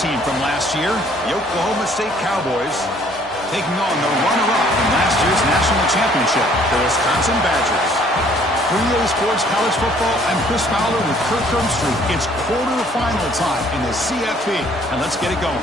team from last year, the Oklahoma State Cowboys, taking on the runner-up from last year's national championship, the Wisconsin Badgers. For EA Sports College Football, I'm Chris Fowler with Kirk Herbstreit. It's quarterfinal time in the CFP, and let's get it going.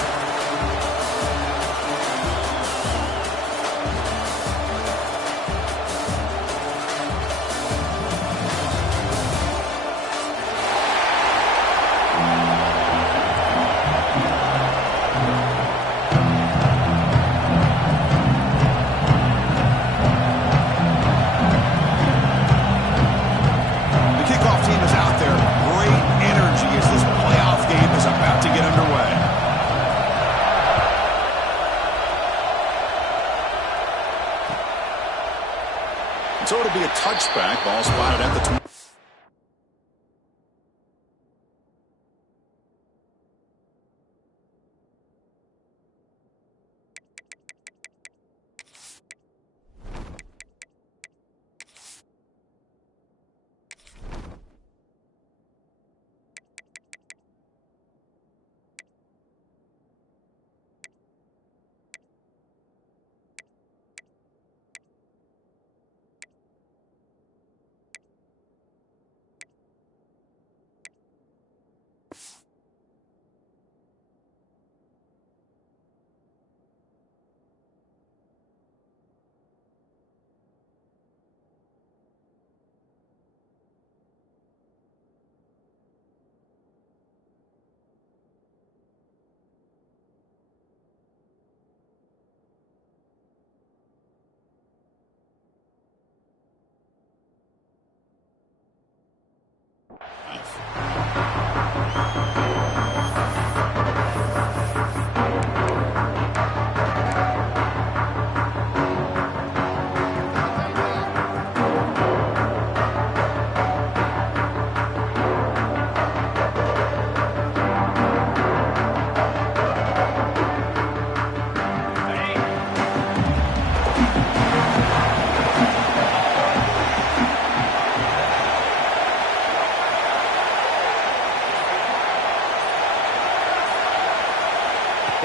So it'll be a touchback. Ball spotted at the 20.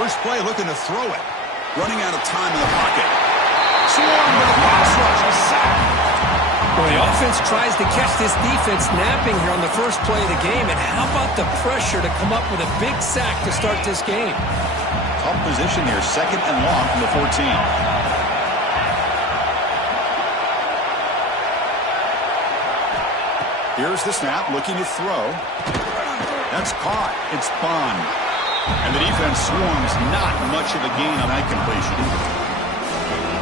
First play looking to throw it. Running out of time in the pocket. Swarmed with a pass rush. A sack. Well, the offense tries to catch this defense napping here on the first play of the game. And how about the pressure to come up with a big sack to start this game? Tough position here. Second and long from the 14. Here's the snap, looking to throw. That's caught. It's Bond. And the defense swarms. Not much of a gain on that completion.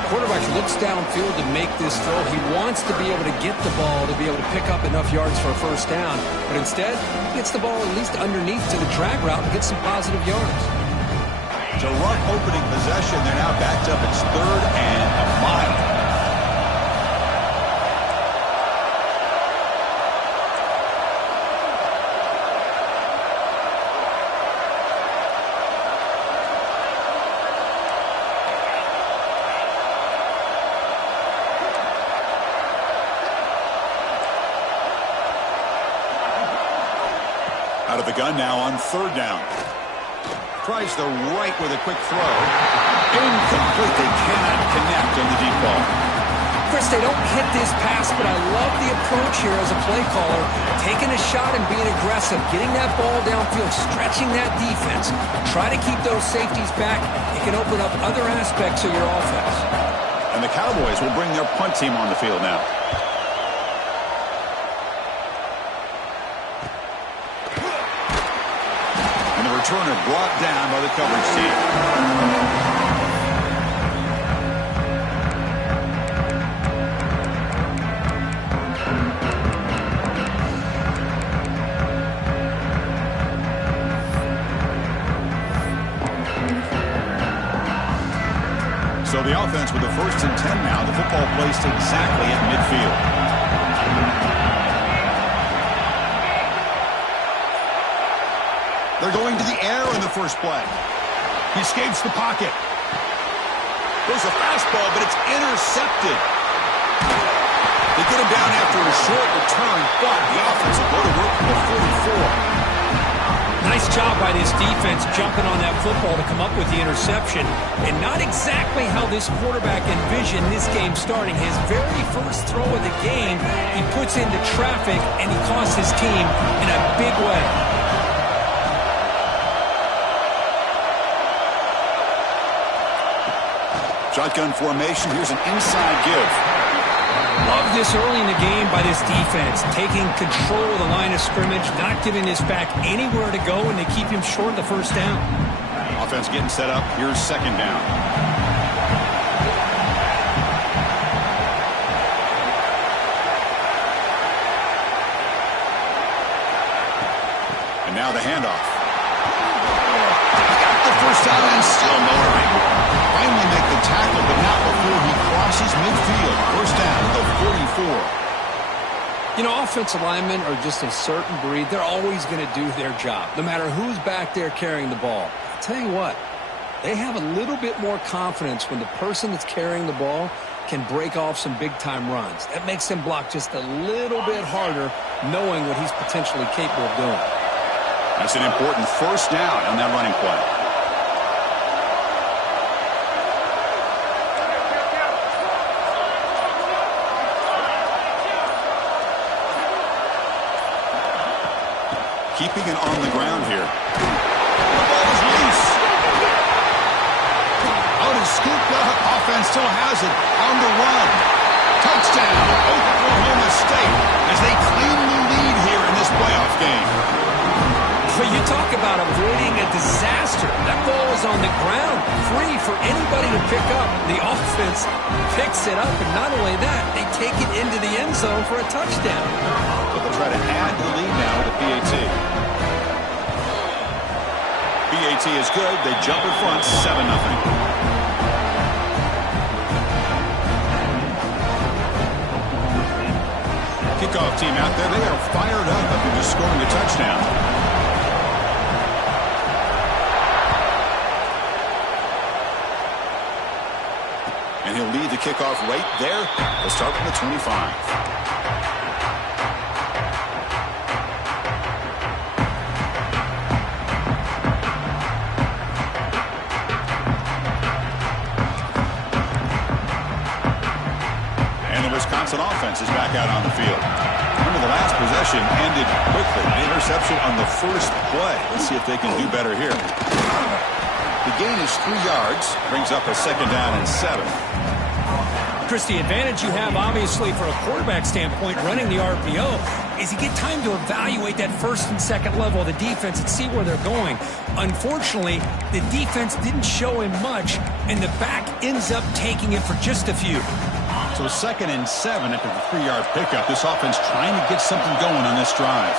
Quarterback looks downfield to make this throw. He wants to be able to get the ball to be able to pick up enough yards for a first down. But instead, he gets the ball at least underneath to the drag route and gets some positive yards. It's a rough opening possession. They're now backed up. It's 3rd and a mile. Out of the gun now on 3rd down. Tries the right with a quick throw. Incomplete. They cannot connect on the deep ball. Chris, they don't hit this pass, but I love the approach here as a play caller. Taking a shot and being aggressive. Getting that ball downfield. Stretching that defense. Try to keep those safeties back. It can open up other aspects of your offense. And the Cowboys will bring their punt team on the field now. Returner brought down by the coverage team. So the offense with the 1st and 10 now. The football placed exactly at midfield. They're going to the air in the first play. He escapes the pocket. There's a fastball, but it's intercepted. They get him down after a short return, but the offense will go to work from the 44. Nice job by this defense jumping on that football to come up with the interception. And not exactly how this quarterback envisioned this game starting. His very first throw of the game, he puts into traffic, and he costs his team in a big way. Shotgun formation. Here's an inside give. Love this early in the game by this defense, taking control of the line of scrimmage, not giving this back anywhere to go, and they keep him short of the first down. Offense getting set up. Here's second down. And now the handoff. Got the first down and still motoring. Finally make the tackle, but not before he crosses midfield. First down at the 44. You know, offensive linemen are just a certain breed. They're always going to do their job, no matter who's back there carrying the ball. I'll tell you what, they have a little bit more confidence when the person that's carrying the ball can break off some big-time runs. That makes them block just a little bit harder, knowing what he's potentially capable of doing. That's an important first down on that running play. Keeping it on the ground here. The ball is loose. Out is scooped up. Offense still has it. On the run. Touchdown. Oklahoma State as they claim the lead here in this playoff game. But you talk about avoiding a disaster. That ball is on the ground, free for anybody to pick up. The offense picks it up, and not only that, they take it into the end zone for a touchdown. But they'll try to add the lead now to the PAT. PAT is good. They jump in front, 7-0. Kickoff team out there. They are fired up after just scoring a touchdown. And he'll lead the kickoff right there. They'll start from the 25. And the Wisconsin offense is back out on the field. Remember, the last possession ended quickly. An interception on the first play. Let's see if they can do better here. The gain is 3 yards. Brings up a second down and 7. Chris, the advantage you have, obviously, for a quarterback standpoint, running the RPO, is you get time to evaluate that first and second level of the defense and see where they're going. Unfortunately, the defense didn't show him much, and the back ends up taking it for just a few. So 2nd and 7 after the 3-yard pickup. This offense trying to get something going on this drive.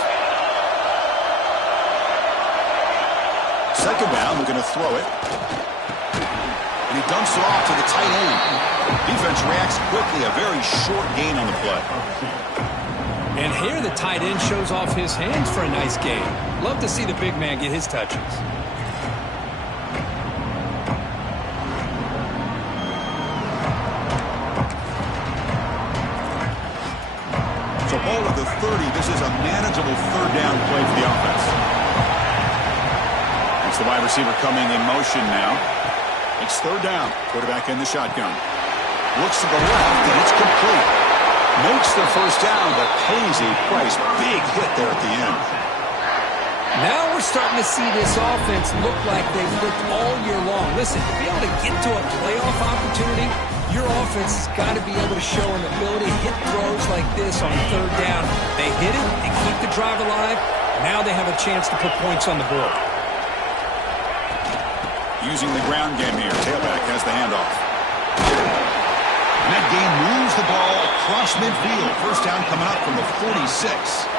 Second down, they're going to throw it. And he dumps it off to the tight end. Defense reacts quickly. A very short gain on the play. And here the tight end shows off his hands for a nice gain. Love to see the big man get his touches. So ball at the 30. This is a manageable third down play for the offense. It's the wide receiver coming in motion now. It's third down. Quarterback in the shotgun. Looks to the left, and it's complete. Makes the first down, but pays a price. Big hit there at the end. Now we're starting to see this offense look like they've looked all year long. Listen, to be able to get to a playoff opportunity, your offense has got to be able to show an ability to hit throws like this on third down. They hit it, they keep the drive alive. Now they have a chance to put points on the board. Using the ground game here. Tailback has the handoff. And that game moves the ball across midfield. First down coming up from the 46.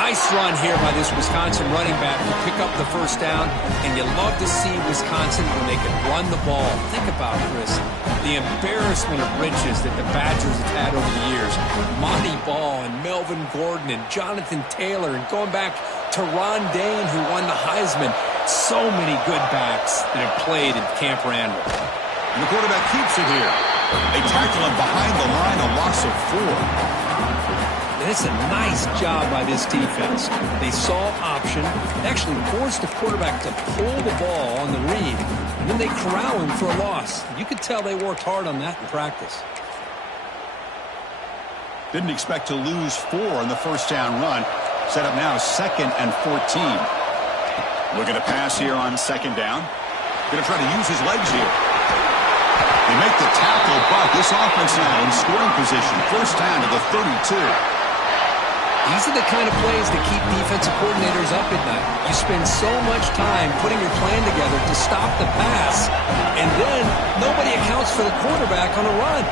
Nice run here by this Wisconsin running back to pick up the first down, and you love to see Wisconsin when they can run the ball. Think about, Chris, the embarrassment of riches that the Badgers have had over the years. Monty Ball and Melvin Gordon and Jonathan Taylor, and going back to Ron Dane, who won the Heisman. So many good backs that have played at Camp Randall. And the quarterback keeps it here. They tackle him behind the line, a loss of 4. And it's a nice job by this defense. They saw option, actually forced the quarterback to pull the ball on the read, and then they corral him for a loss. You could tell they worked hard on that in practice. Didn't expect to lose 4 on the first down run. Set up now 2nd and 14. Looking to pass here on 2nd down. Going to try to use his legs here. They make the tackle, but this offense now in scoring position. First down to the 32. These are the kind of plays that keep defensive coordinators up at night. You spend so much time putting your plan together to stop the pass, and then nobody accounts for the quarterback on a run.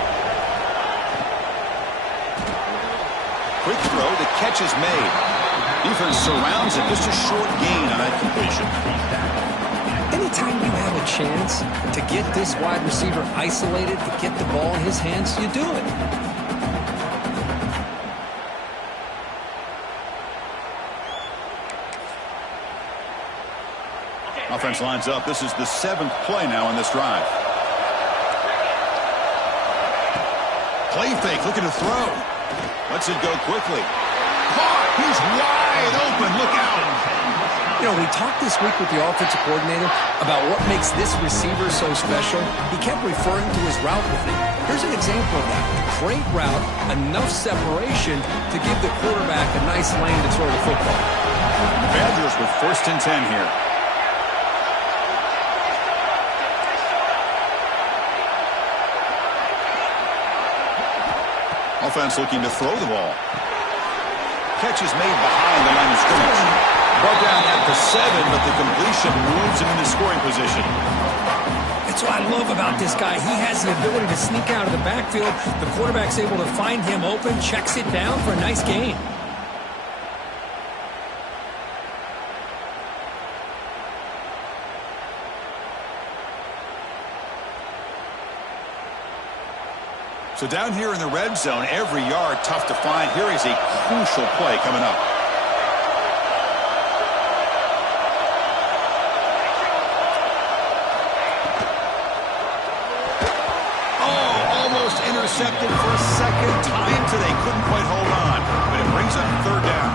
Quick throw, the catch is made. Defense surrounds it, just a short gain on that completion. Anytime you have a chance to get this wide receiver isolated, to get the ball in his hands, you do it. Offense lines up. This is the 7th play now in this drive. Play fake, looking to throw. Lets it go quickly. Caught! He's wide open. Look out! You know, we talked this week with the offensive coordinator about what makes this receiver so special. He kept referring to his route running. Here's an example of that. Great route, enough separation to give the quarterback a nice lane to throw the football. Badgers with 1st and 10 here. Offense looking to throw the ball. Catch is made behind the line of scrimmage. Brought down at the 7, but the completion moves him into scoring position. That's what I love about this guy. He has the ability to sneak out of the backfield. The quarterback's able to find him open, checks it down for a nice gain. So down here in the red zone, every yard tough to find. Here is a crucial play coming up. Oh, almost intercepted for a second time today. Couldn't quite hold on, but it brings up 3rd down.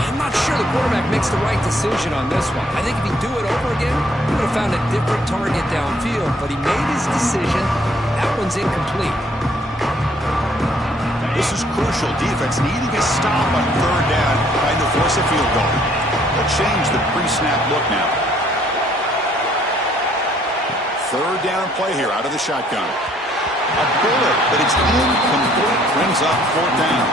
I'm not sure the quarterback makes the right decision on this one. I think if he'd do it over again, he would have found a different target downfield, but he made his decision. That one's incomplete. This is crucial. Defense needing a stop on 3rd down, trying to force a field goal. They'll change the pre-snap look now. 3rd down play here out of the shotgun. A bullet, but it's incomplete. Brings up 4th down.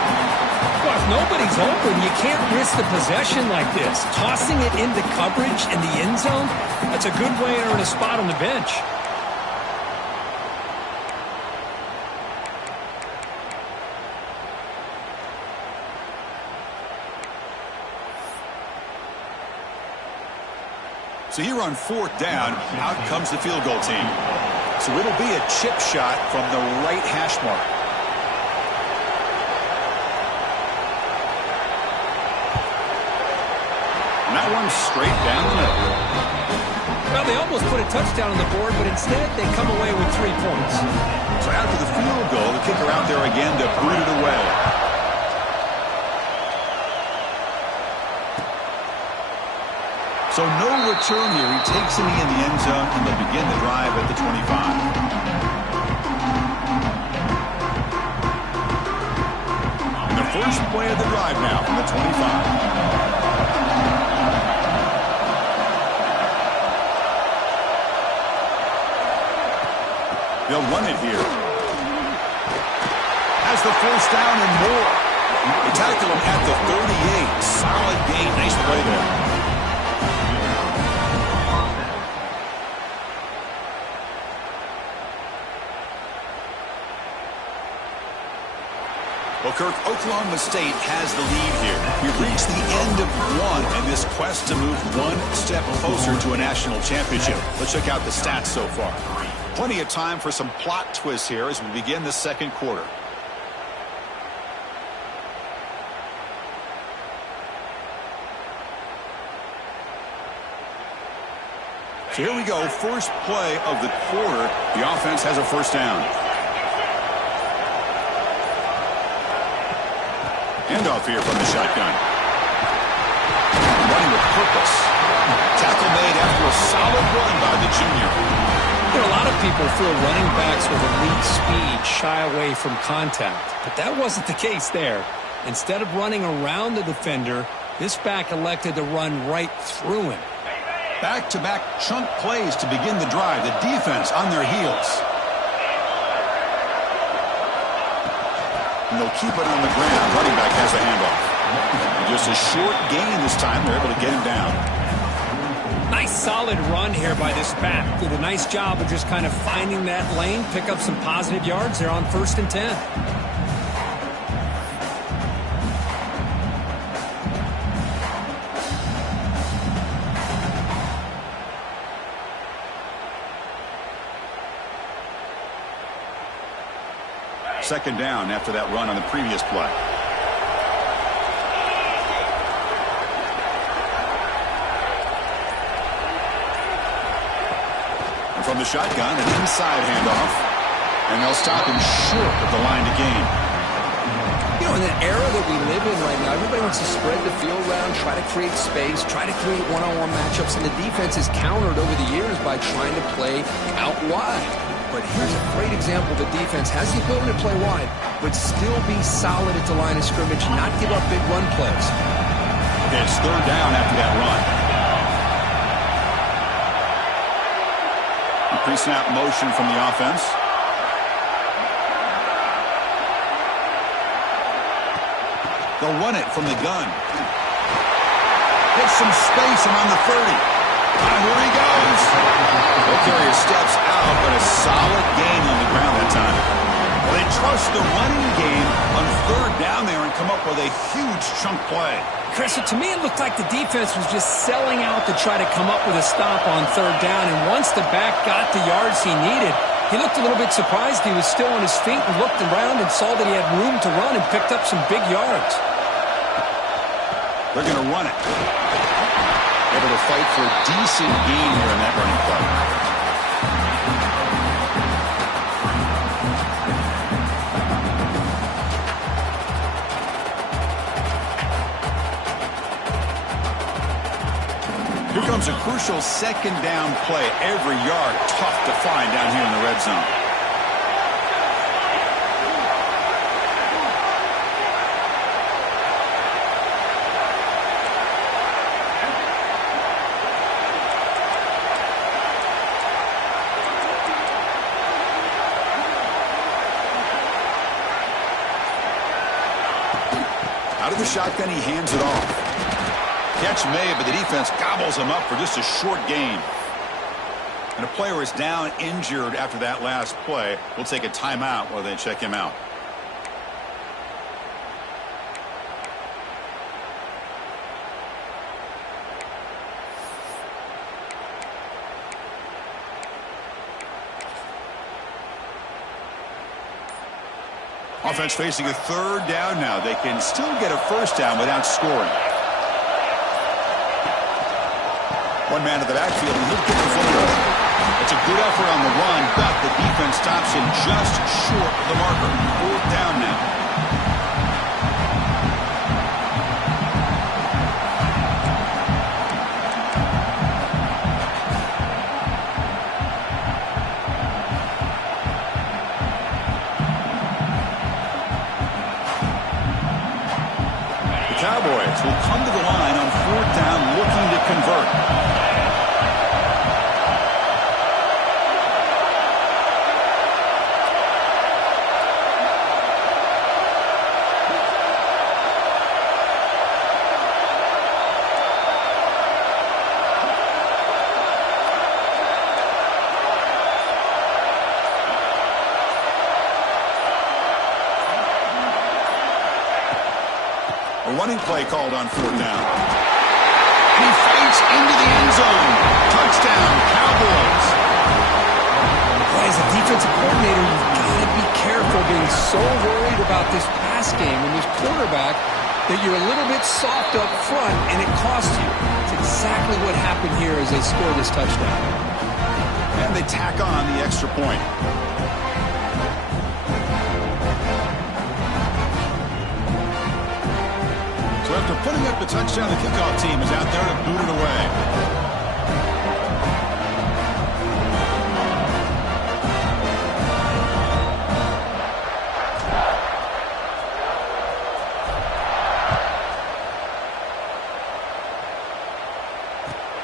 Well, if nobody's open, you can't risk the possession like this. Tossing it into coverage in the end zone, that's a good way to earn a spot on the bench. So here on 4th down, out comes the field goal team. So it'll be a chip shot from the right hash mark. And that one's straight down the middle. Well, they almost put a touchdown on the board, but instead they come away with 3 points. So after the field goal, the kicker out there again to boot it away. So no return here. He takes it in the end zone, and they'll begin the drive at the 25. And the first play of the drive now from the 25. They'll run it here. Has the first down and more. They tackle him at the 38. Solid gain. Nice play there. Well, Kirk, Oklahoma State has the lead here. We've reached the end of one in this quest to move one step closer to a national championship. Let's check out the stats so far. Plenty of time for some plot twists here as we begin the 2nd quarter. So here we go. First play of the quarter. The offense has a first down. Handoff here from the shotgun. Running with purpose. Tackle made after a solid run by the junior. You know, a lot of people feel running backs with elite speed shy away from contact, but that wasn't the case there. Instead of running around the defender, this back elected to run right through him. Back-to-back chunk plays to begin the drive. The defense on their heels. And they'll keep it on the ground. Running back has the handoff. Just a short gain this time. They're able to get him down. Nice solid run here by this back. Did a nice job of just kind of finding that lane, pick up some positive yards there on 1st and 10. Second down after that run on the previous play. And from the shotgun, an inside handoff. And they'll stop him short of the line to gain. You know, in the era that we live in right now, everybody wants to spread the field around, try to create space, try to create one-on-one matchups, and the defense is countered over the years by trying to play out wide. But here's a great example. The defense has the ability to play wide, but still be solid at the line of scrimmage, not give up big run plays. It's third down after that run. Pre-snap motion from the offense. They'll run it from the gun. Hit some space and on the 30. Here he goes. They'll carry his steps out, but a solid gain on the ground that time. Well, they trust the running game on third down there and come up with a huge chunk play. Chris, to me it looked like the defense was just selling out to try to come up with a stop on third down, and once the back got the yards he needed, he looked a little bit surprised. He was still on his feet and looked around and saw that he had room to run and picked up some big yards. They're going to run it. Able to fight for a decent gain here in that running play. Here comes a crucial second down play. Every yard tough to find down here in the red zone. Out of the shotgun, he hands it off. Catch made, but the defense gobbles him up for just a short gain. And a player is down injured after that last play. We'll take a timeout while they check him out. Offense facing a third down now. They can still get a first down without scoring. One man to the backfield, and he'll get the football. It's a good effort on the run, but the defense stops him just short of the marker. Fourth down now. Cowboys will come to the line on fourth down looking to convert. A running play called on fourth down. He fights into the end zone. Touchdown, Cowboys. Boy, as a defensive coordinator, you've got to be careful being so worried about this pass game and this quarterback that you're a little bit soft up front and it costs you. It's exactly what happened here as they score this touchdown. And they tack on the extra point. After putting up the touchdown, the kickoff team is out there to boot it away.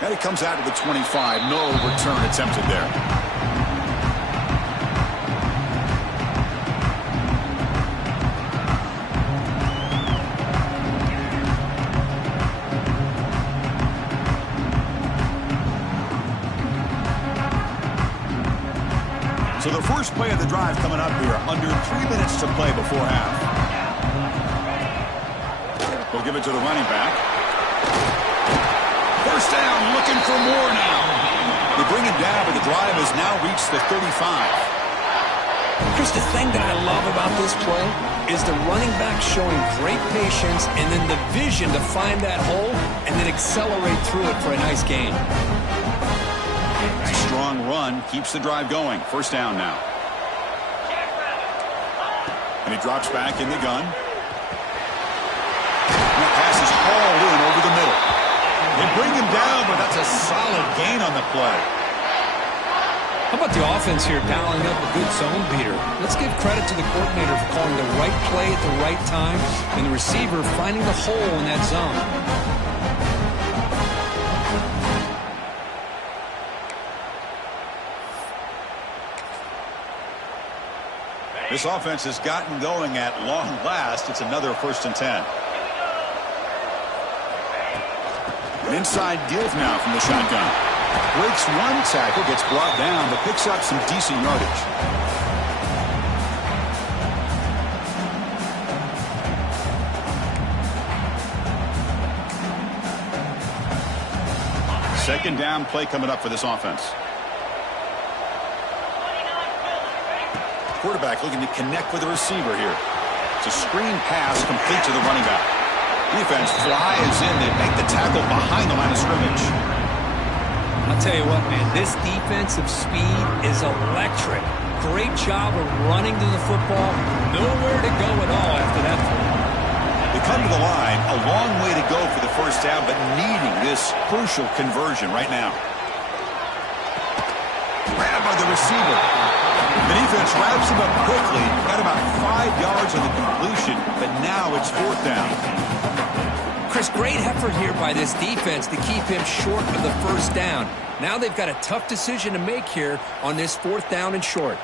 And it comes out to the 25. No return attempted there. So the first play of the drive coming up here. Under 3 minutes to play before half. We'll give it to the running back. First down, looking for more now. They bring it down, but the drive has now reached the 35. Chris, the thing that I love about this play is the running back showing great patience and then the vision to find that hole and then accelerate through it for a nice gain. It's a strong run, keeps the drive going. First down now. And he drops back in the gun. And the pass is hauled in over the middle. They bring him down, but that's a solid gain on the play. How about the offense here dialing up a good zone beater? Let's give credit to the coordinator for calling the right play at the right time and the receiver finding the hole in that zone. This offense has gotten going at long last. It's another 1st and 10. An inside give now from the shotgun. Breaks one tackle, gets brought down, but picks up some decent yardage. Second down play coming up for this offense. Quarterback looking to connect with the receiver here. It's a screen pass complete to the running back. Defense flies in. They make the tackle behind the line of scrimmage. I'll tell you what, man, this defensive speed is electric. Great job of running to the football. Nowhere to go at all after that play. They come to the line. A long way to go for the first down, but needing this crucial conversion right now. Grabbed by the receiver. The defense wraps him up quickly. Got about 5 yards on the completion, but now it's 4th down. Chris, great effort here by this defense to keep him short of the first down. Now they've got a tough decision to make here on this 4th down and short.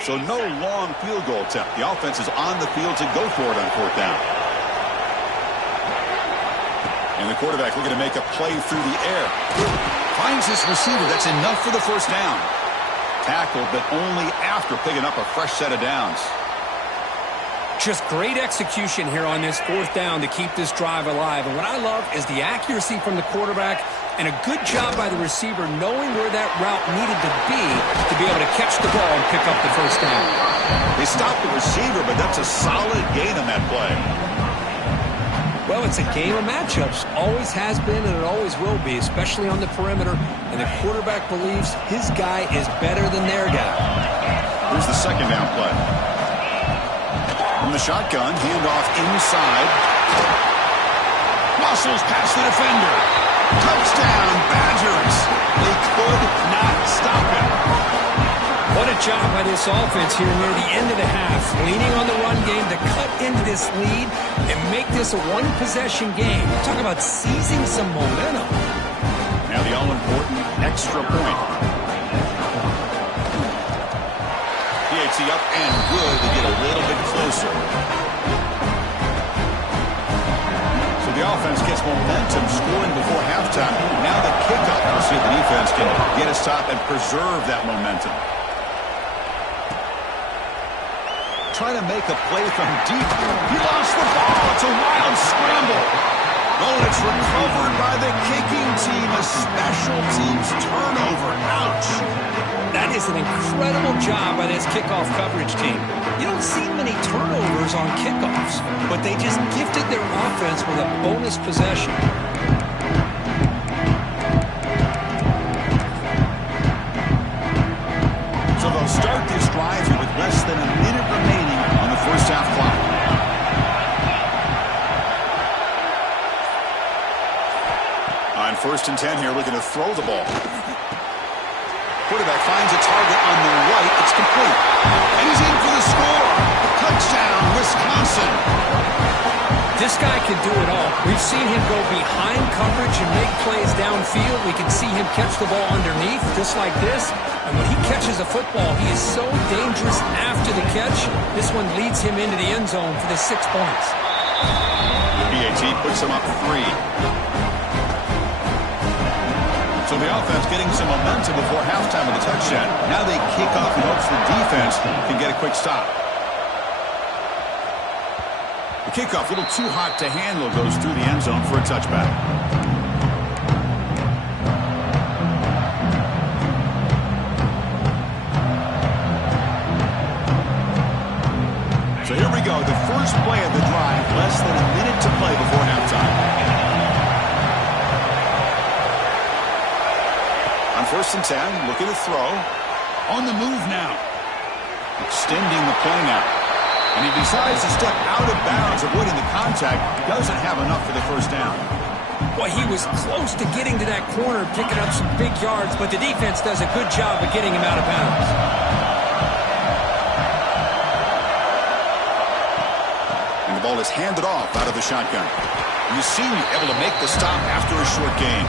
So no long field goal attempt. The offense is on the field to go for it on 4th down. And the quarterback looking to make a play through the air. Finds this receiver. That's enough for the first down. Tackled, but only after picking up a fresh set of downs. Just great execution here on this 4th down to keep this drive alive. And what I love is the accuracy from the quarterback and a good job by the receiver knowing where that route needed to be able to catch the ball and pick up the first down. They stopped the receiver, but that's a solid gain on that play. Well, it's a game of matchups. Always has been and it always will be, especially on the perimeter. And the quarterback believes his guy is better than their guy. Here's the second down play. From the shotgun, handoff inside. Muscles past the defender. Touchdown, Badgers. They could not stop him. What a job by this offense here near the end of the half. Leaning on the run game to cut into this lead and make this a one-possession game. Talk about seizing some momentum. Now the all-important extra point. PAT up and good to get a little bit closer. So the offense gets momentum scoring before halftime. Now the kickoff. We'll see if the defense can get a stop and preserve that momentum. Trying to make a play from deep. He lost the ball. It's a wild scramble. Oh, and it's recovered by the kicking team. A special teams turnover. Ouch. That is an incredible job by this kickoff coverage team. You don't see many turnovers on kickoffs, but they just gifted their offense with a bonus possession. So 1st and 10 here, looking to throw the ball. Quarterback finds a target on the right. It's complete. And he's in for the score. Touchdown, Wisconsin. This guy can do it all. We've seen him go behind coverage and make plays downfield. We can see him catch the ball underneath, just like this. And when he catches a football, he is so dangerous after the catch. This one leads him into the end zone for the 6 points. The PAT puts him up 3. So the offense getting some momentum before halftime with a touchdown. Now they kick off in hopes the defense can get a quick stop. The kickoff, a little too hot to handle, goes through the end zone for a touchback. So here we go, the first play of the drive, less than a minute to play before halftime. On 1st and 10, looking to throw. On the move now. Extending the play now. And he decides to step out of bounds, avoiding the contact. Doesn't have enough for the 1st down. Well, he was close to getting to that corner, picking up some big yards, but the defense does a good job of getting him out of bounds. And the ball is handed off out of the shotgun. You seem able to make the stop after a short gain.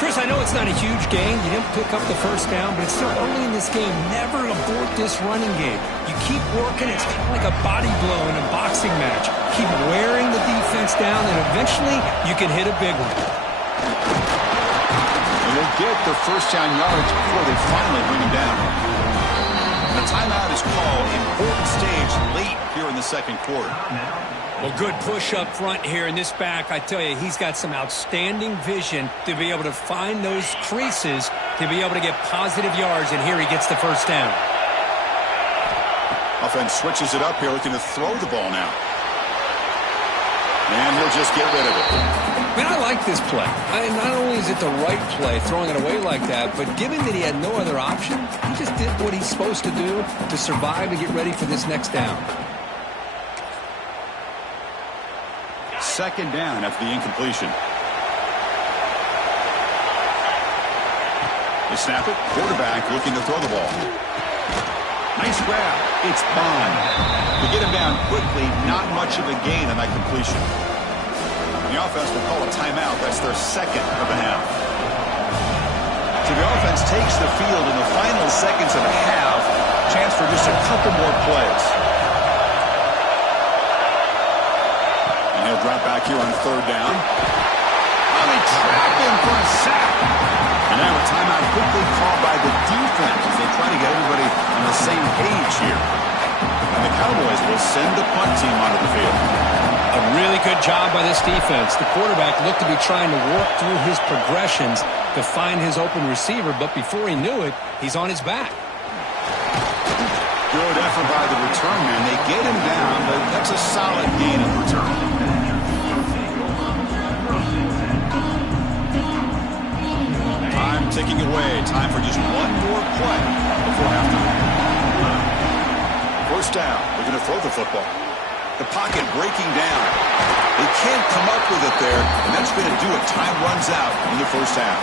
Chris, I know it's not a huge gain. You didn't pick up the 1st down, but it's still early in this game. Never abort this running game. You keep working. It's kind of like a body blow in a boxing match. Keep wearing the defense down, and eventually you can hit a big one. And they'll get the 1st down yards before they finally bring him down. The timeout is called. Important stage late here in the 2nd quarter. Well, good push up front here in this back. I tell you, he's got some outstanding vision to be able to find those creases, to be able to get positive yards, and here he gets the 1st down. Offense switches it up here, looking to throw the ball now. And he'll just get rid of it. Man, I like this play. Not only is it the right play, throwing it away like that, but given that he had no other option, he just did what he's supposed to do to survive and get ready for this next down. 2nd down after the incompletion. They snap it. Quarterback looking to throw the ball. Nice grab. It's Bond. To get him down quickly, not much of a gain on that completion. The offense will call a timeout. That's their 2nd of the half. So the offense takes the field in the final seconds of the half. Chance for just a couple more plays. He'll drop back here on 3rd down. Oh, they trap him for a sack. And now a timeout quickly called by the defense as they try to get everybody on the same page here. And the Cowboys will send the punt team onto the field. A really good job by this defense. The quarterback looked to be trying to work through his progressions to find his open receiver, but before he knew it, he's on his back. Good effort by the return man. They get him down, but that's a solid gain in return. Time ticking away. Time for just one more play before halftime. 1st down. They're going to throw the football. The pocket breaking down. They can't come up with it there, and that's going to do it. Time runs out in the 1st half.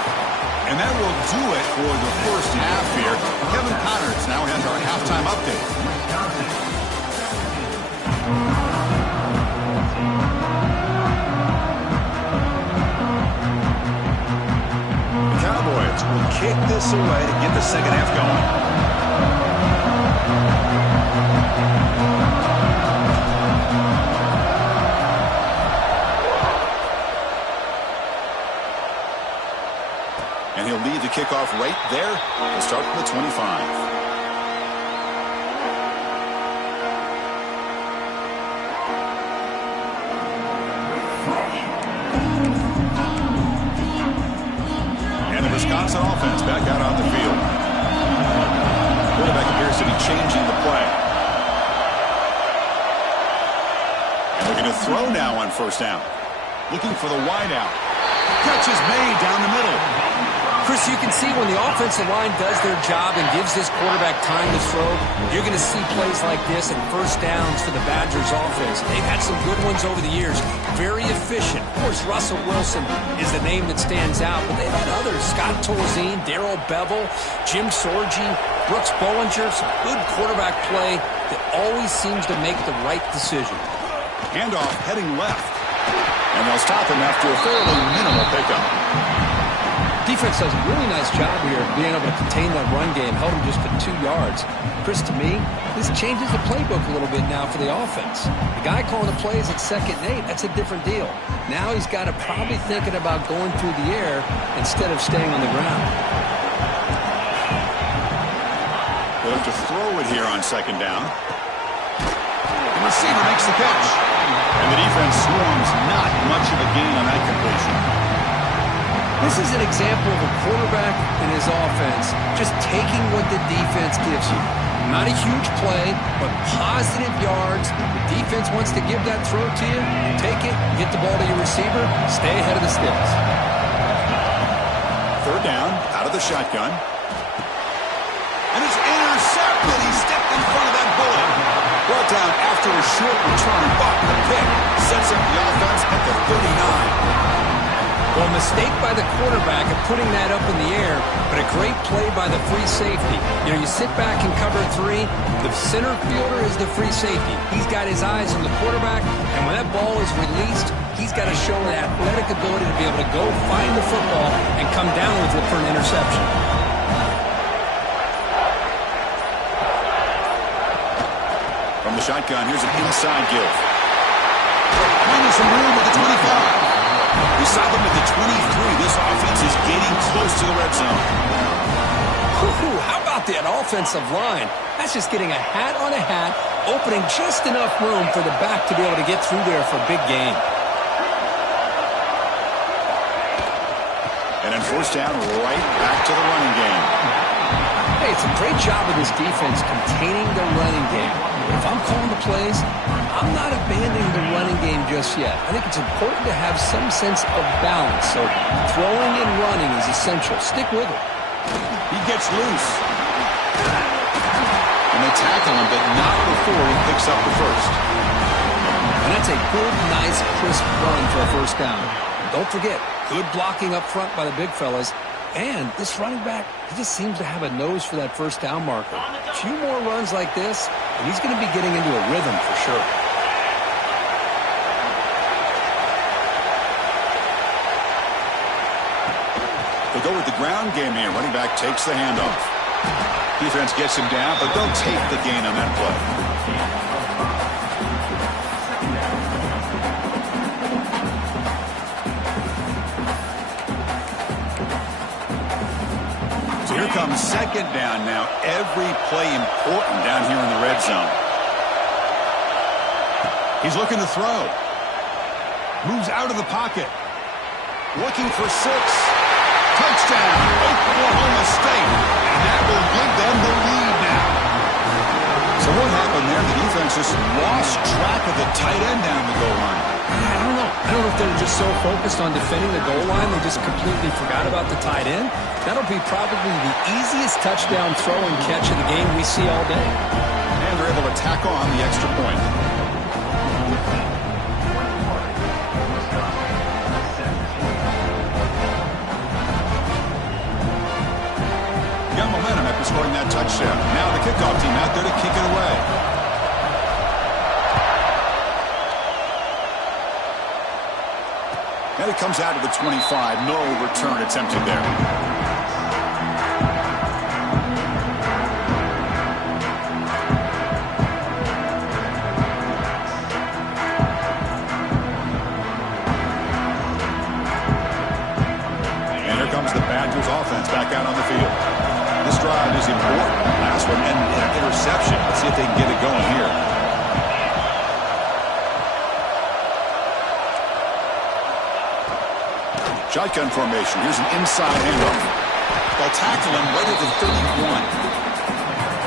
And that will do it for the 1st half here. Kevin Connors now has our halftime update. The Cowboys will kick this away to get the 2nd half going. And he'll lead the kickoff right there. We'll start from the 25. And the Wisconsin offense back out on the field. Quarterback appears to be changing the play. And looking to throw now on 1st down. Looking for the wideout. Catch is made down the middle. Chris, you can see when the offensive line does their job and gives this quarterback time to throw, you're going to see plays like this and first downs for the Badgers offense. They've had some good ones over the years. Very efficient. Of course, Russell Wilson is the name that stands out, but they've had others. Scott Tolzien, Darrell Bevel, Jim Sorgi, Brooks Bollinger. Some good quarterback play that always seems to make the right decision. Handoff heading left. And they'll stop him after a fairly minimal pickup. Defense does a really nice job here of being able to contain that run game. Held him just for 2 yards. Chris, to me, this changes the playbook a little bit now for the offense. The guy calling the plays at 2nd and 8, that's a different deal. Now he's got to probably thinking about going through the air instead of staying on the ground. They'll have to throw it here on 2nd down. The receiver makes the catch. And the defense swarms not much of a gain on that completion. This is an example of a quarterback and his offense just taking what the defense gives you. Not a huge play, but positive yards. The defense wants to give that throw to you. You take it, get the ball to your receiver, stay ahead of the sticks. 3rd down, out of the shotgun. And it's intercepted. He stepped in front of that bullet. Brought down after a short return, but the pick sets up the offense at the 39. Well, mistake by the quarterback of putting that up in the air, but a great play by the free safety. You know, you sit back and cover 3. The center fielder is the free safety. He's got his eyes on the quarterback, and when that ball is released, he's got to show an athletic ability to be able to go find the football and come down with it for an interception. From the shotgun, here's an inside give. Finding some room at the 25. Beside them at the 23, this offense is getting close to the red zone. How about that offensive line? That's just getting a hat on a hat, opening just enough room for the back to be able to get through there for a big gain. And then 4th down, right back to the running game. Hey, it's a great job of this defense containing the running game. If I'm calling the plays, I'm not abandoning the running game just yet. I think it's important to have some sense of balance. So throwing and running is essential. Stick with it. He gets loose. And they tackle him, but not before he picks up the first. And that's a good, nice, crisp run for a 1st down. Don't forget, good blocking up front by the big fellas. And this running back, he just seems to have a nose for that 1st down marker. A few more runs like this, and he's going to be getting into a rhythm for sure. They go with the ground game here. Running back takes the handoff. Defense gets him down, but they'll take the gain on that play. Here comes 2nd down now. Every play important down here in the red zone. He's looking to throw. Moves out of the pocket. Looking for 6. Touchdown, Oklahoma State. And that will give them the lead now. So what happened there? The defense just lost track of the tight end down the goal line. I don't know. I don't know if they were just so focused on defending the goal line they just completely forgot about the tight end. That'll be probably the easiest touchdown throw and catch of the game we see all day. And they're able to tack on the extra point. Got momentum after scoring that touchdown. Now the kickoff team out there to kick it away. And it comes out to the 25. No return attempted there. And here comes the Badgers offense back out on the field. This drive is important. Last one and an interception. Let's see if they can get it going here. Shotgun formation. Here's an inside handoff. They'll tackle him right at the 31.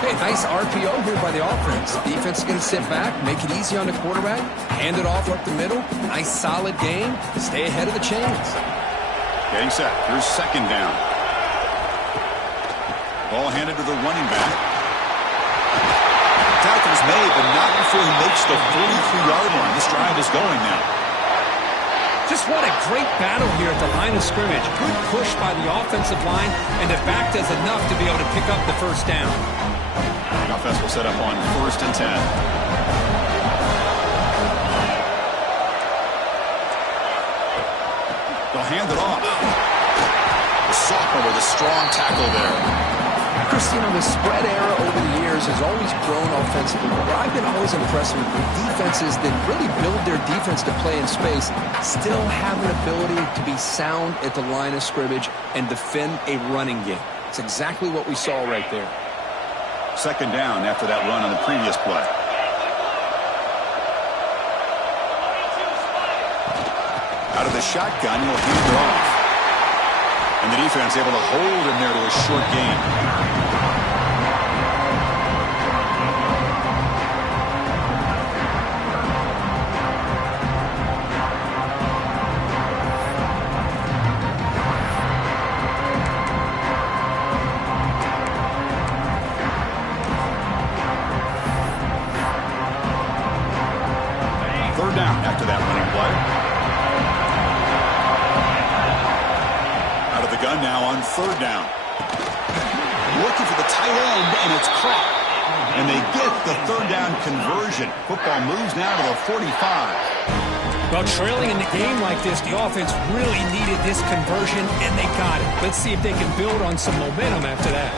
Hey, nice RPO here by the offense. Defense is going to sit back, make it easy on the quarterback, hand it off up the middle. Nice solid game. Stay ahead of the chains. Getting set. Here's 2nd down. Ball handed to the running back. Tackle's made, but not before he makes the 43-yard line. This drive is going now. Just what a great battle here at the line of scrimmage. Good push by the offensive line, and the back does enough to be able to pick up the first down. The offense will set up on 1st and 10. They'll hand it off. The sophomore with a strong tackle there. Christine, the spread era over the years has always grown offensively, but what I've been always impressed with defenses that really build their defense to play in space still have an ability to be sound at the line of scrimmage and defend a running game. It's exactly what we saw right there. 2nd down after that run on the previous play. Out of the shotgun, he'll hand it off. And the defense able to hold him there to a short gain. Down after that running play. Out of the gun now on 3rd down. Looking for the tight end, and it's caught. And they get the 3rd down conversion. Football moves now to the 45. Well, trailing in the game like this, the offense really needed this conversion, and they got it. Let's see if they can build on some momentum after that.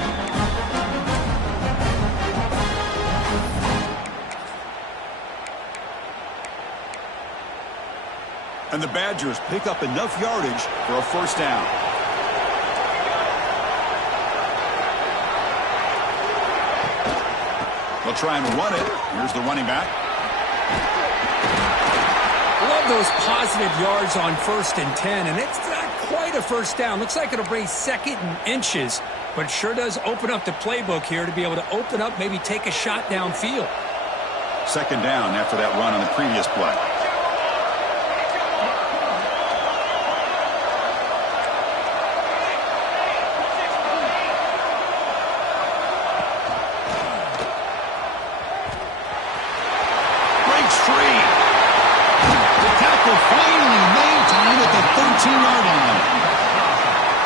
And the Badgers pick up enough yardage for a 1st down. They'll try and run it. Here's the running back. Love those positive yards on 1st and 10, and it's not quite a 1st down. Looks like it'll bring 2nd and inches, but it sure does open up the playbook here to be able to open up, maybe take a shot downfield. 2nd down after that run on the previous play.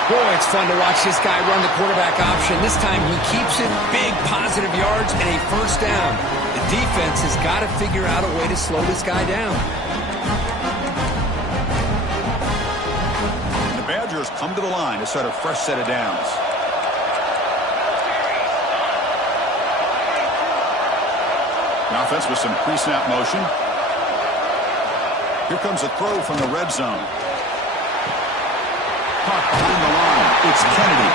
Boy, it's fun to watch this guy run the quarterback option. This time he keeps it, big positive yards, and a 1st down. The defense has got to figure out a way to slow this guy down. The Badgers come to the line to start a fresh set of downs. The offense with some pre-snap motion. Here comes a throw from the red zone. Caught behind the line. It's Kennedy.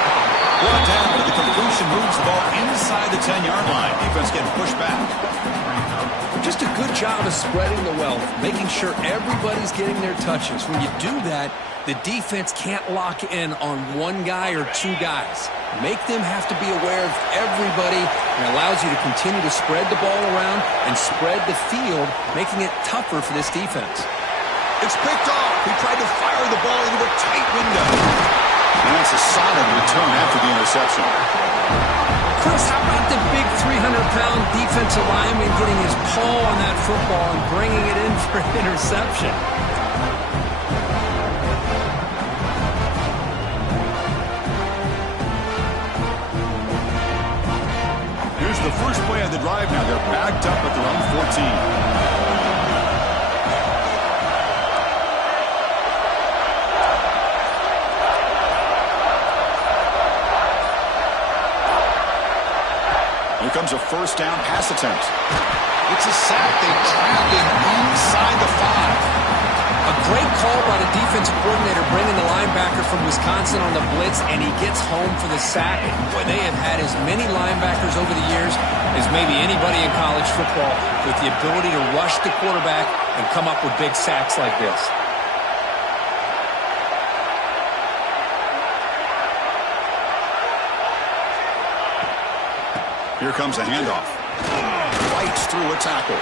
Brought down, but the completion moves the ball inside the 10-yard line. Defense getting pushed back. Just a good job of spreading the wealth, making sure everybody's getting their touches. When you do that, the defense can't lock in on one guy or 2 guys. Make them have to be aware of everybody, and allows you to continue to spread the ball around and spread the field, making it tougher for this defense. It's picked off. He tried to fire the ball into a tight window. And that's a solid return after the interception. Chris, how about the big 300-pound defensive lineman getting his paw on that football and bringing it in for an interception? Here's the first play of the drive now. They're backed up at their own 14. Here comes a 1st down pass attempt. It's a sack. They trap him inside the 5. A great call by the defensive coordinator bringing the linebacker from Wisconsin on the blitz, and he gets home for the sack. And boy, they have had as many linebackers over the years as maybe anybody in college football with the ability to rush the quarterback and come up with big sacks like this. Here comes a handoff. Fights through a tackle.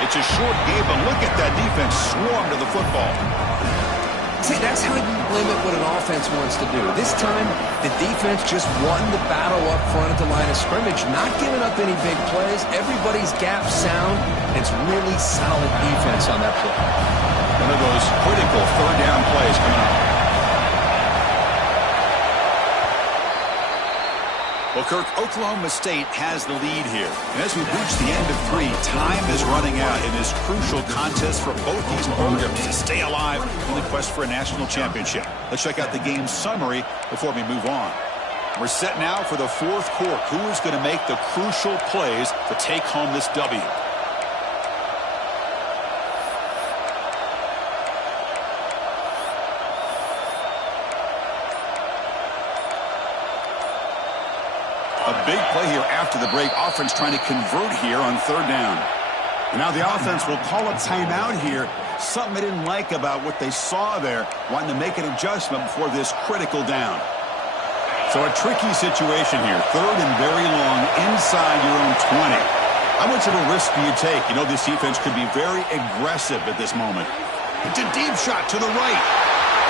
It's a short game, but look at that defense swarm to the football. See, that's how you limit what an offense wants to do. This time, the defense just won the battle up front at the line of scrimmage, not giving up any big plays. Everybody's gap sound. It's really solid defense on that play. One of those critical third down plays coming up. Well, Kirk, Oklahoma State has the lead here. And as we reach the end of 3, time is running out in this crucial contest for both these programs to stay alive in the quest for a national championship. Let's check out the game summary before we move on. We're set now for the fourth quarter. Who is going to make the crucial plays to take home this W? A big play here after the break. Offense trying to convert here on third down. And now the offense will call a timeout here. Something they didn't like about what they saw there. Wanting to make an adjustment before this critical down. So a tricky situation here. Third and very long inside your own 20. How much of a risk do you take? You know this defense could be very aggressive at this moment. It's a deep shot to the right.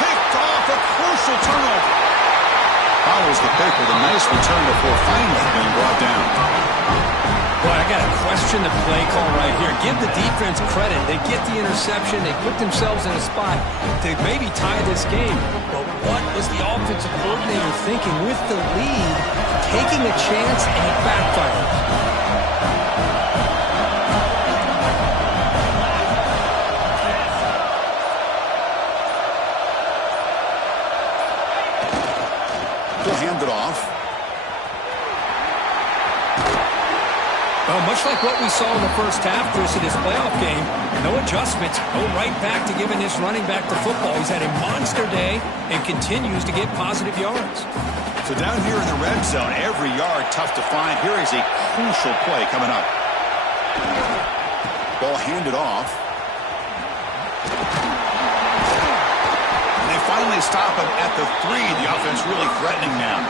Picked off, a crucial turnover. Follows the pick with a nice return before finally being brought down. Boy, I got to question the play call right here. Give the defense credit. They get the interception. They put themselves in a spot to maybe tie this game. But what was the offensive coordinator thinking with the lead, taking a chance, and it backfired? Hand it off. Well, much like what we saw in the first half, Chris, in this playoff game, no adjustments. Go right back to giving this running back the football. He's had a monster day and continues to get positive yards. So down here in the red zone, every yard tough to find. Here is a crucial play coming up. Ball handed off. Finally stop him at the 3. The offense really threatening now.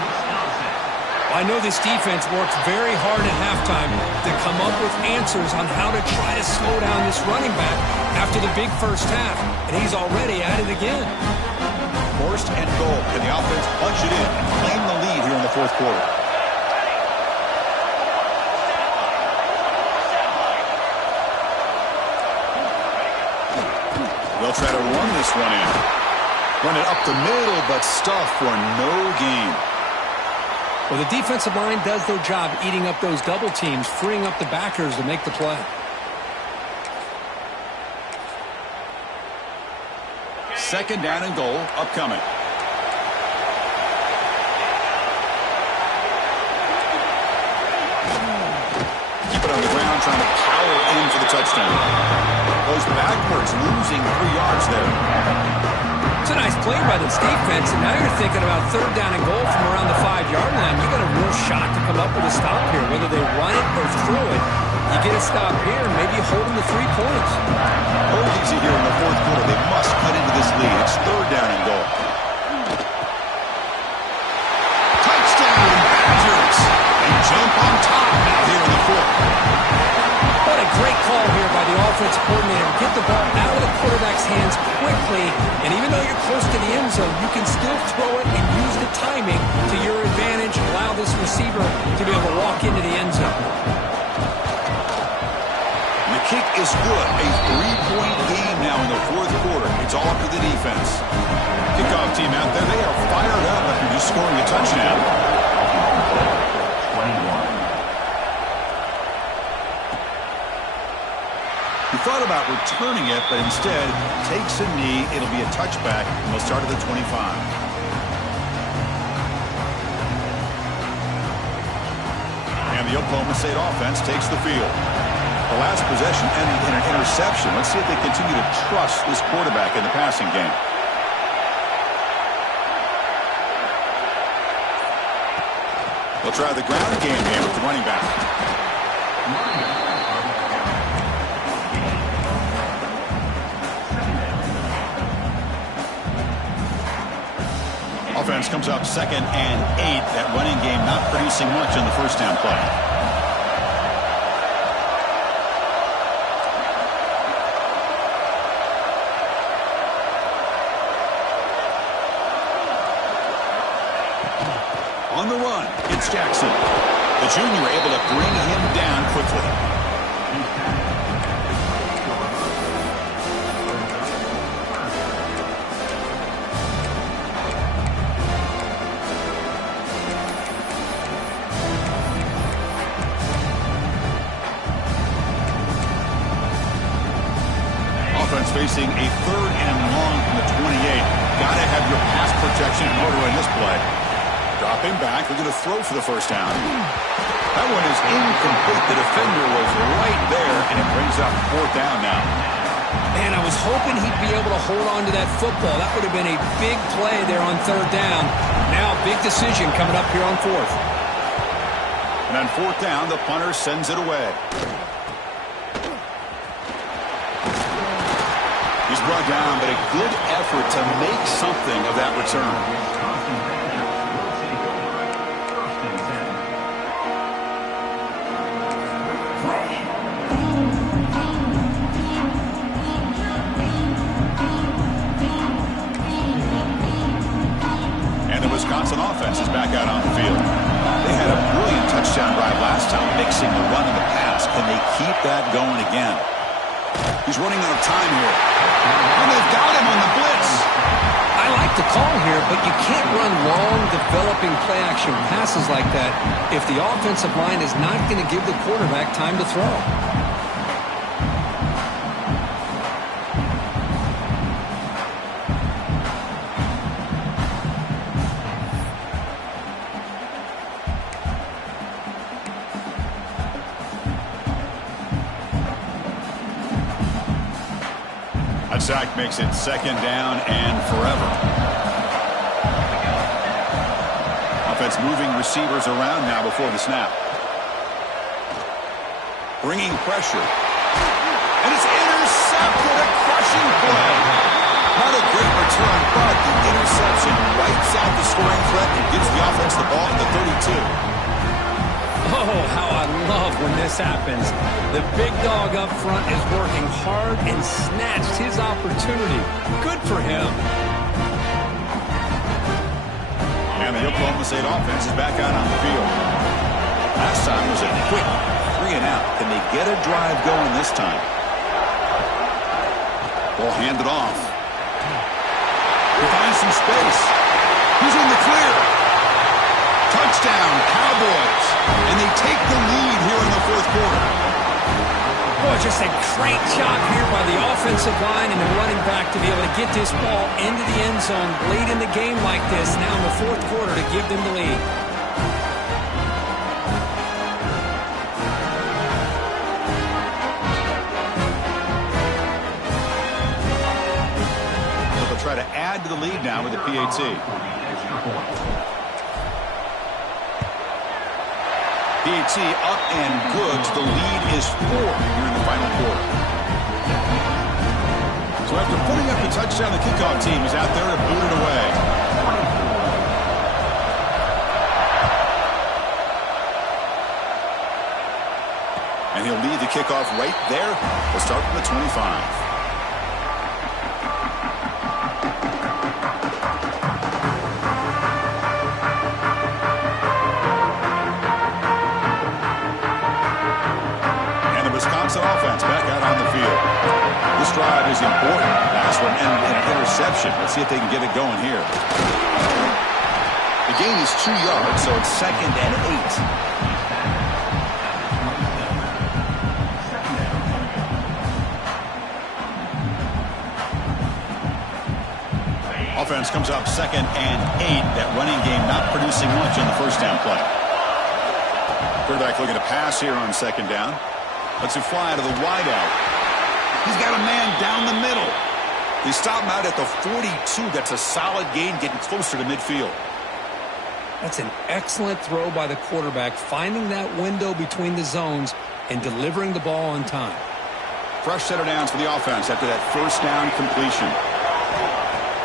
I know this defense worked very hard at halftime to come up with answers on how to try to slow down this running back after the big first half, and he's already at it again. First and goal. Can the offense punch it in and claim the lead here in the fourth quarter? They'll try to run this one in. Run it up the middle, but stuff for no gain. Well, the defensive line does their job eating up those double teams, freeing up the backers to make the play. Second down and goal, upcoming. Keep it on the ground, trying to power in for the touchdown. Goes backwards, losing 3 yards there. It's a nice play by this defense, and now you're thinking about third down and goal from around the 5-yard line. You got a real shot to come up with a stop here, whether they run it or throw it. You get a stop here, and maybe you hold them to 3 points. Urgency here in the fourth quarter. They must cut into this lead. It's third down and goal. Touchdown, Badgers! And jump on top now here in the fourth. What a great call here by the offensive coordinator. Get the ball out of the quarterback's hands quickly, and even though you're close to the end zone, you can still throw it and use the timing to your advantage, allow this receiver to be able to walk into the end zone. And the kick is good. A 3-point game now in the fourth quarter. It's all up to the defense. Kickoff team out there, they are fired up after just scoring a touchdown. 21. He thought about returning it, but instead takes a knee. It'll be a touchback, and they'll start at the 25. And the Oklahoma State offense takes the field. The last possession ended in an interception. Let's see if they continue to trust this quarterback in the passing game. They'll try the ground game here with the running back. Offense comes up 2nd and 8. That running game not producing much in the first down play. It's Jackson. The junior able to bring him down quickly. Offense facing a 3rd and long from the 28. Got to have your pass protection in order in this play. Dropping back, we're going to throw for the first down. That one is incomplete. The defender was right there, and it brings up 4th down now. Man, I was hoping he'd be able to hold on to that football. That would have been a big play there on 3rd down. Now, big decision coming up here on 4th. And on 4th down, the punter sends it away. He's brought down, but a good effort to make something of that return. And the Wisconsin offense is back out on the field. They had a brilliant touchdown drive last time, mixing the run and the pass. Can they keep that going again? He's running out of time here. And they've got him on the blitz. I like the call here, but you can't run long, developing play-action passes like that if the offensive line is not going to give the quarterback time to throw. Sack makes it 2nd down and forever. Offense moving receivers around now before the snap. Bringing pressure. And it's intercepted. A crushing play. Not a great return, but the interception wipes out the scoring threat and gives the offense the ball at the 32. Oh, how I love when this happens. The big dog up front is working hard and snatched his opportunity. Good for him. And the Oklahoma State offense is back out on the field. Last time was a quick 3 and out. Can they get a drive going this time? Ball handed off. He finds some space. He's in the clear. Touchdown, Cowboys. And they take the lead here in the 4th quarter. Boy, just a great job here by the offensive line and the running back to be able to get this ball into the end zone late in the game like this, now in the 4th quarter, to give them the lead. So they'll try to add to the lead now with the PAT. PAT up and good. The lead is 4 here in the final quarter. So after putting up the touchdown, the kickoff team is out there to boot it away. And he'll lead the kickoff right there. We'll start from the 25. Offense back out on the field. This drive is important. Last one ended in an interception. Let's see if they can get it going here. The gain is 2 yards, so it's 2nd and 8. Offense comes up 2nd and 8. That running game not producing much on the 1st down play. Quarterback looking to pass here on 2nd down. Lets it fly to the wideout. He's got a man down the middle. They stop him out at the 42. That's a solid gain, getting closer to midfield. That's an excellent throw by the quarterback, finding that window between the zones and delivering the ball on time. Fresh set of downs for the offense after that 1st down completion.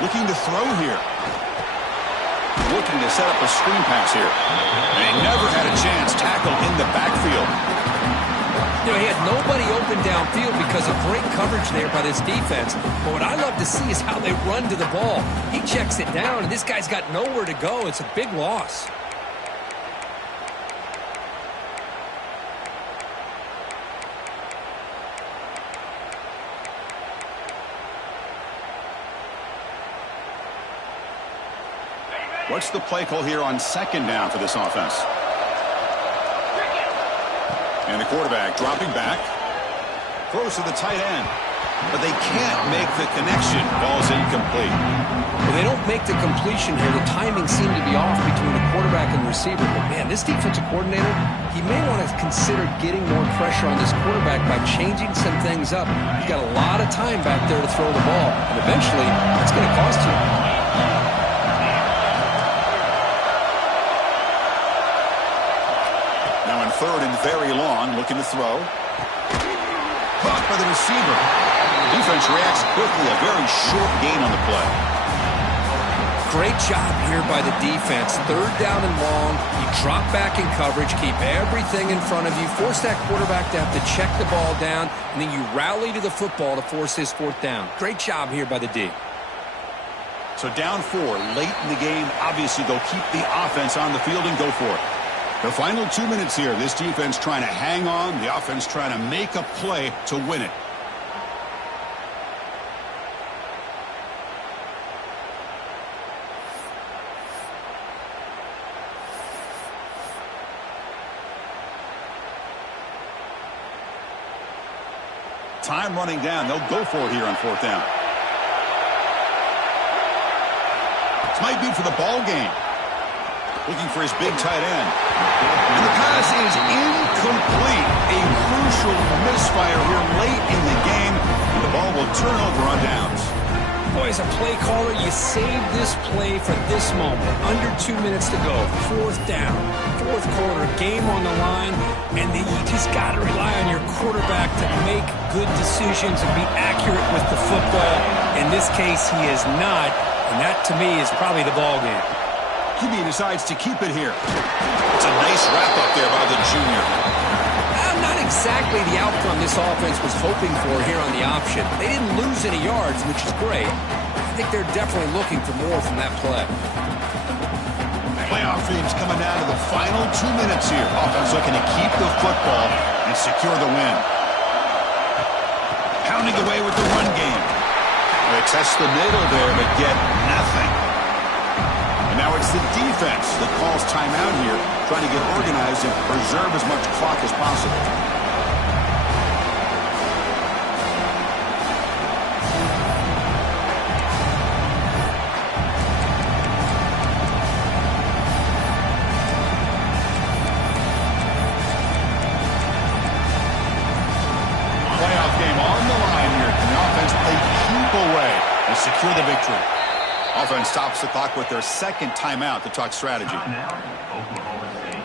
Looking to throw here. Looking to set up a screen pass here. And he never had a chance. Tackled in the backfield. You know, he had nobody open downfield because of great coverage there by this defense. But what I love to see is how they run to the ball. He checks it down, and this guy's got nowhere to go. It's a big loss. What's the play call here on second down for this offense? And the quarterback dropping back. Throws to the tight end. But they can't make the connection. Ball's incomplete. Well, they don't make the completion here. The timing seemed to be off between the quarterback and the receiver. But, man, this defensive coordinator, he may want to consider getting more pressure on this quarterback by changing some things up. He's got a lot of time back there to throw the ball. And eventually, it's going to cost you. Now on third and very long, looking to throw. Caught by the receiver. Defense reacts quickly. A very short gain on the play. Great job here by the defense. Third down and long. You drop back in coverage, keep everything in front of you, force that quarterback to have to check the ball down, and then you rally to the football to force his fourth down. Great job here by the D. So down 4 late in the game. Obviously, they'll keep the offense on the field and go for it. The final 2 minutes here. This defense trying to hang on. The offense trying to make a play to win it. Time running down. They'll go for it here on fourth down. This might be for the ball game. Looking for his big tight end. And the pass is incomplete. A crucial misfire here late in the game. And the ball will turn over on downs. Boy, as a play caller, you save this play for this moment. Under 2 minutes to go. Fourth down. Fourth quarter. Game on the line. And then you just got to rely on your quarterback to make good decisions and be accurate with the football. In this case, he is not. And that, to me, is probably the ball game. QB decides to keep it here. It's a nice wrap-up there by the junior. Not exactly the outcome this offense was hoping for here on the option. They didn't lose any yards, which is great. I think they're definitely looking for more from that play. Playoff themes coming down to the final 2 minutes here. Offense looking to keep the football and secure the win. Pounding away with the run game. They test the middle there, but get nothing. And now it's the defense that calls timeout here, trying to get organized and preserve as much clock as possible. Playoff game on the line here. Can the offense play keep away and secure the victory? Offense stops the clock with their second timeout to talk strategy. Oklahoma State.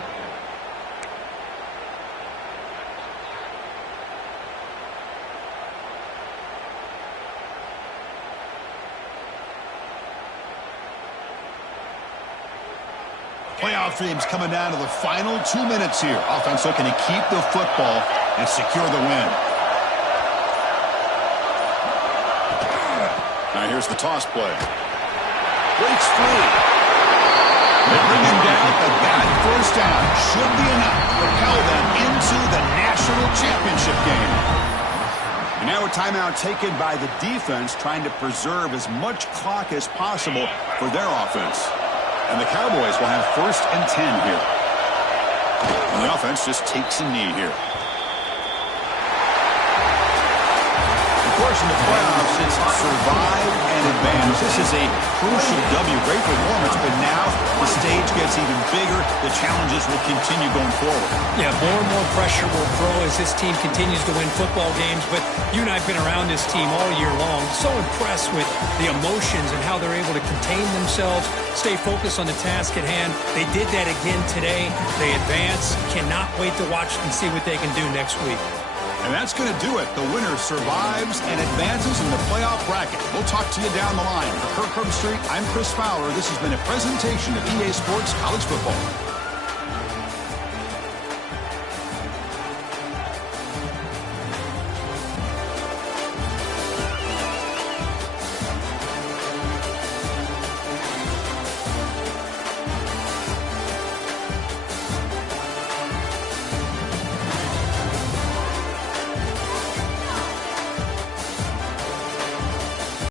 Playoff themes coming down to the final 2 minutes here. Offense looking to keep the football and secure the win. Now here's the toss play. Breaks free. They bring him down, but that first down should be enough to propel them into the national championship game. And now a timeout taken by the defense, trying to preserve as much clock as possible for their offense. And the Cowboys will have 1st and 10 here. And the offense just takes a knee here. Of course, in the playoffs, it's survive and advance. This is a crucial W. Great performance, but now the stage gets even bigger. The challenges will continue going forward. Yeah, more and more pressure will grow as this team continues to win football games. But you and I have been around this team all year long. So impressed with the emotions and how they're able to contain themselves, stay focused on the task at hand. They did that again today. They advance. Cannot wait to watch and see what they can do next week. And that's going to do it. The winner survives and advances in the playoff bracket. We'll talk to you down the line. For Kirk Herbstreit, I'm Chris Fowler. This has been a presentation of EA Sports College Football.